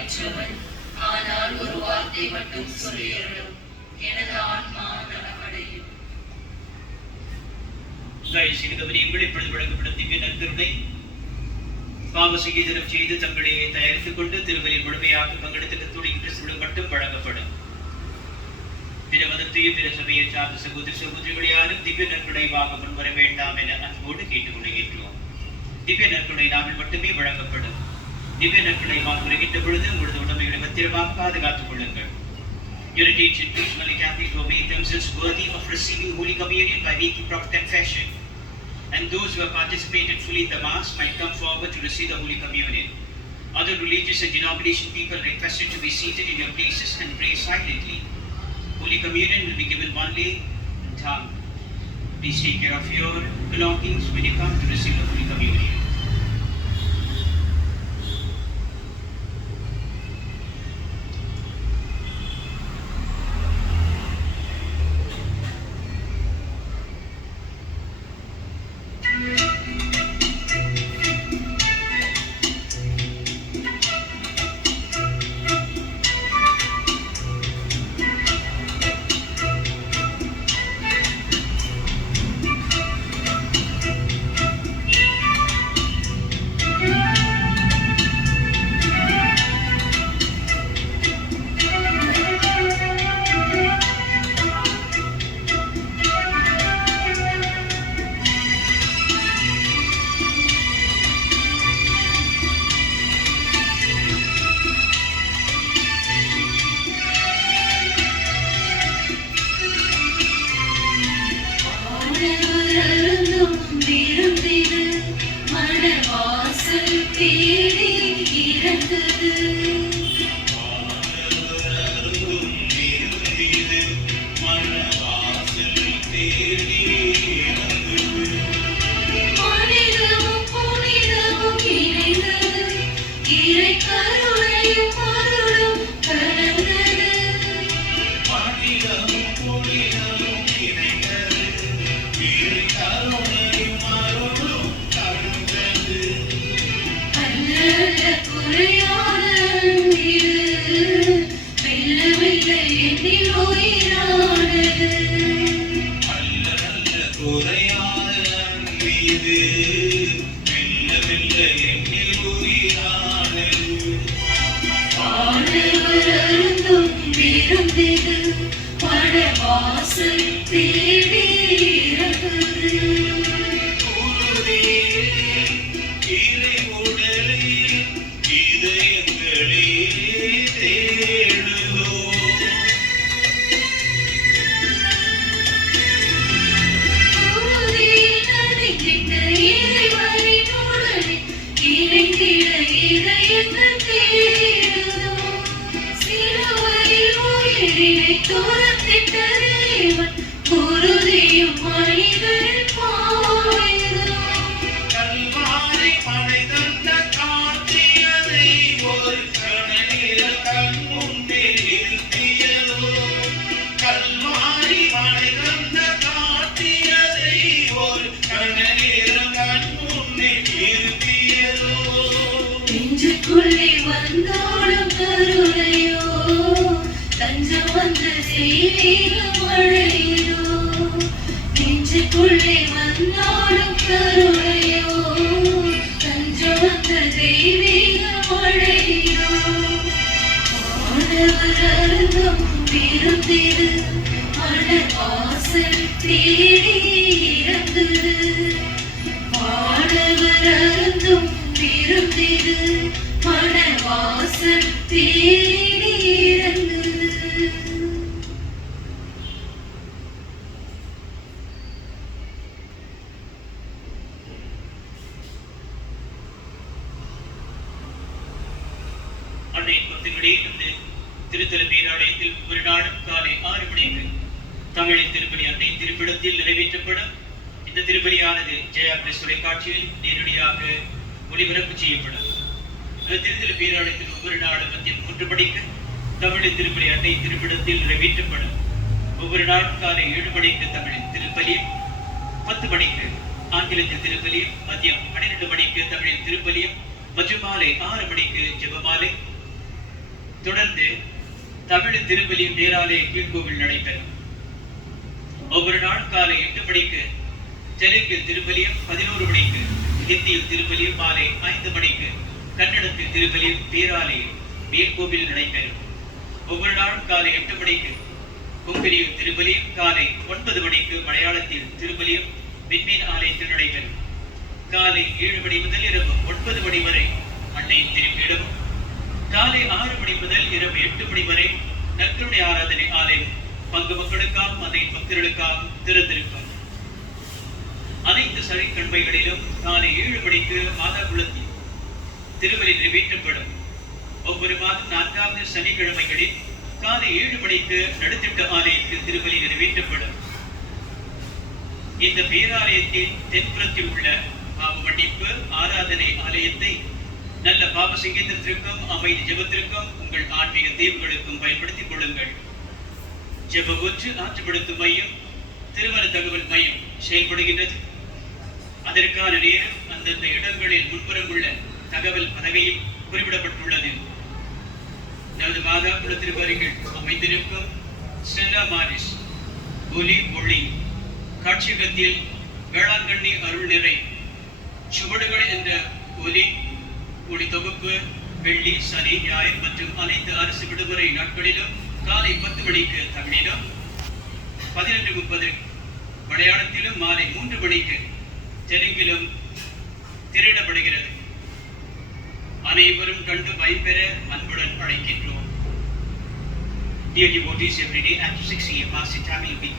தேவையற்றவன். ஆனால் ஒரு வார்த்தை மட்டும் சொல்லியருளும், எனது ஆன்மா நலமடையும். இப்பொழுது வழங்கப்படும் திவ்ய நற்கருணை பாவ சங்கீதனம் செய்து தங்களை தயாரித்துக் கொண்டு திருவலில் முழுமையாக பங்கெடுத்து கத்தோலிக்க கிறிஸ்துவுடன் மட்டும் வழங்கப்படும். பிற மதத்தையும் பிற சபையை சார்ந்த சகோதர சகோதரிகள் யாரும் திவ்ய நற்கருணை வாங்க முன்வர வேண்டாம் என அன்போடு கேட்டுக்கொள்கின்றோம். திவ்ய நற்கருணை நாமில் மட்டுமே வழங்கப்படும். திவ்ய நற்கருணை வாங்க வருகின்ற பொழுது உங்களது உடமைகளை பத்திரமாக பாதுகாத்துக் கொள்ளுங்கள். Your teaching traditionally Catholics who make themselves worthy of receiving Holy Communion by making proper confession, and those who have participated fully in the Mass might come forward to receive the Holy Communion. Other religious and denomination people are requested to be seated in your places and pray silently. Holy Communion will be given only in tongue. Please take care of your belongings when you come to receive the Holy Communion. திருத்தலபீராலயத்தில் ஒரு நாளும் காலை 6 மணிக்கு தமிழின் திருப்பலி அன்னை திருப்பிடத்தில் நிறைவேற்றப்படும். இந்த திருப்பலியானது Jaya press தொலைக்காட்சியில் நேரடியாக ஒளிபரப்பு செய்யப்படும். திருத்தலபீராலயத்தில் ஒவ்வொரு நாளும் மதியம் 3 மணிக்கு தமிழின் திருப்பலி அன்னை திருப்பிடத்தில் நிறைவேற்றப்படும். ஒவ்வொரு நாளும் காலை 7 மணிக்கு தமிழின் திருப்பலியும், 10 மணிக்கு ஆங்கிலத்தில் திருப்பலியும், மதியம் 12 மணிக்கு தமிழின் திருப்பலியும் மற்றும் மாலை 6 மணிக்கு ஜெபமாலை, தொடர்ந்து தமிழ் திருப்பலி பேராலய கீழ்கோவில் நடைபெறும். ஒவ்வொரு நாள் காலை 8 மணிக்கு தெலுங்கில் திருப்பலியும், 11 மணிக்கு ஹிந்தியில் திருப்பலியும், மாலை 5 மணிக்கு கன்னடத்தில் திருப்பலியும் பேராலய மேற்கோவில் நடைபெறும். ஒவ்வொரு நாள் காலை 8 மணிக்கு கொங்கரியில் திருப்பலியும், காலை 9 மணிக்கு மலையாளத்தில் திருப்பலியும் விண்மீன் ஆலயத்தில் நடைபெறும். காலை 7 மணி முதல் இரவு 9 மணி வரை அன்னையின் திருப்பிடமும், காலை 6 மணி முதல் இரவு 8 மணி வரை நற்கருணை ஆராதனை ஆலயம் பங்கு மக்களுக்காகவும் அன்னையின் பக்தர்களுக்காகவும் திறந்திருக்கும். அனைத்து சனிக்கிழமைகளிலும் காலை 7 மணிக்கு மாதா குலத்தில் திருவலி நிறைவேற்றப்படும். ஒவ்வொரு மாதம் 4வது சனிக்கிழமைகளில் காலை 7 மணிக்கு நடுத்திட்ட ஆலயத்தில் திருவலி நிறைவேற்றப்படும். இந்த பேராலயத்தின் தென்புறத்தில் உள்ள பாவ மன்னிப்பு ஆராதனை ஆலயத்தை நல்ல பாவ சங்கீதத்திற்கும் அமைதி ஜெபத்திற்கும் உங்கள் ஆன்மீக தேவைகளுக்கும் பயன்படுத்திக் கொள்ளுங்கள். ஜெப ஒன்று ஆற்றுப்படுத்தும் மையம் திருமண தகவல் மையம் செயல்படுகின்றது. அதற்கான நேரம் அந்தந்த இடங்களில் முன்புறம் உள்ள தகவல் பலகையில் குறிப்பிடப்பட்டுள்ளது. நமது மாதா குலத்திற்கு அருகில் அமைந்திருக்கும் ஸ்டெல்லா மாரிஸ் ஒலி ஒளி காட்சியகத்தில் வேளாங்கண்ணி அருள் நிறை சுவடுகள் என்ற ஒளி தொகுப்பு வெள்ளி, சனி, ஞாயிறு மற்றும் அனைத்து அரசு விடுமுறை நாட்களிலும் காலை 10 மணிக்கு தமிழிலும், 11:30 மலையாளத்திலும், மாலை 3 மணிக்கு தெலுங்கிலும் திரையிடப்படுகிறது. அனைவரும் கண்டு பயன்பெற அன்புடன் அழைக்கின்றோம். Dear devotees, every day after 6 a.m. Mass in Tamil will be